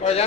Vaya.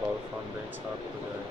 बहुत fun bank साथ हो जाएगा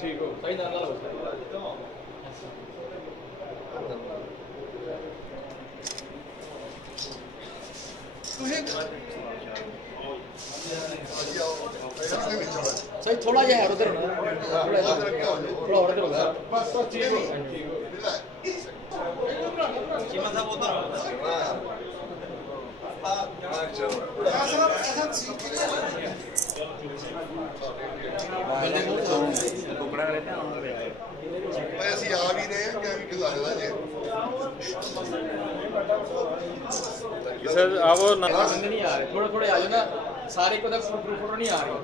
ठीक हो सही ना लो सही थोड़ा ये है उधर थोड़ा और इधर बस बस ठीक हो कीमत है उधर ਅਸੀਂ ਆ ਵੀ ਰਹੇ ਹਾਂ ਕਿ ਵੀ ਲੱਗਦਾ ਜੇ सर अब वो नहीं आ रहे थोड़े थोड़े आ जाओ ना सारे को तक फोटो नहीं आ रही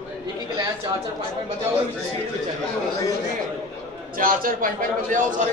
एक लाइन 4-4 5-5 बंदे आओ सीट पे चलिए 4-4 5-5 बंदे आओ सारे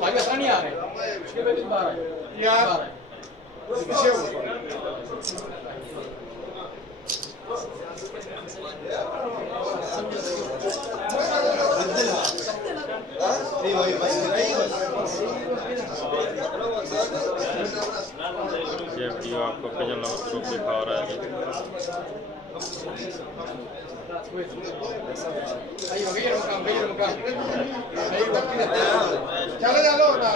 भाई ऐसा नहीं आ रहे इसके बाद इस बार है यार ये वीडियो आपको पेजन ग्रुप दिखा रहा है ayo chalo na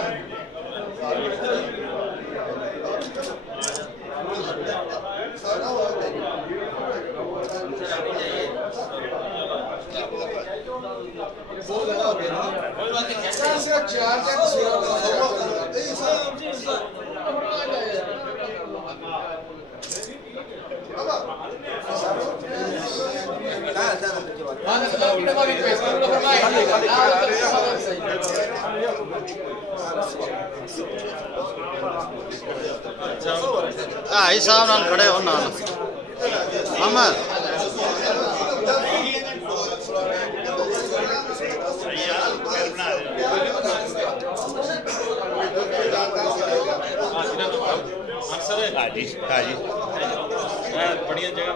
हिसाब नाल खड़े हो नाल अहमद हाजी हाजी बढ़िया जगह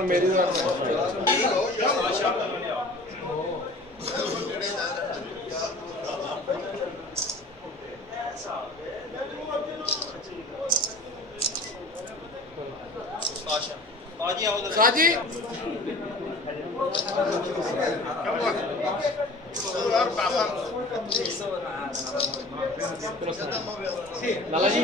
और मेरी साजी लाला जी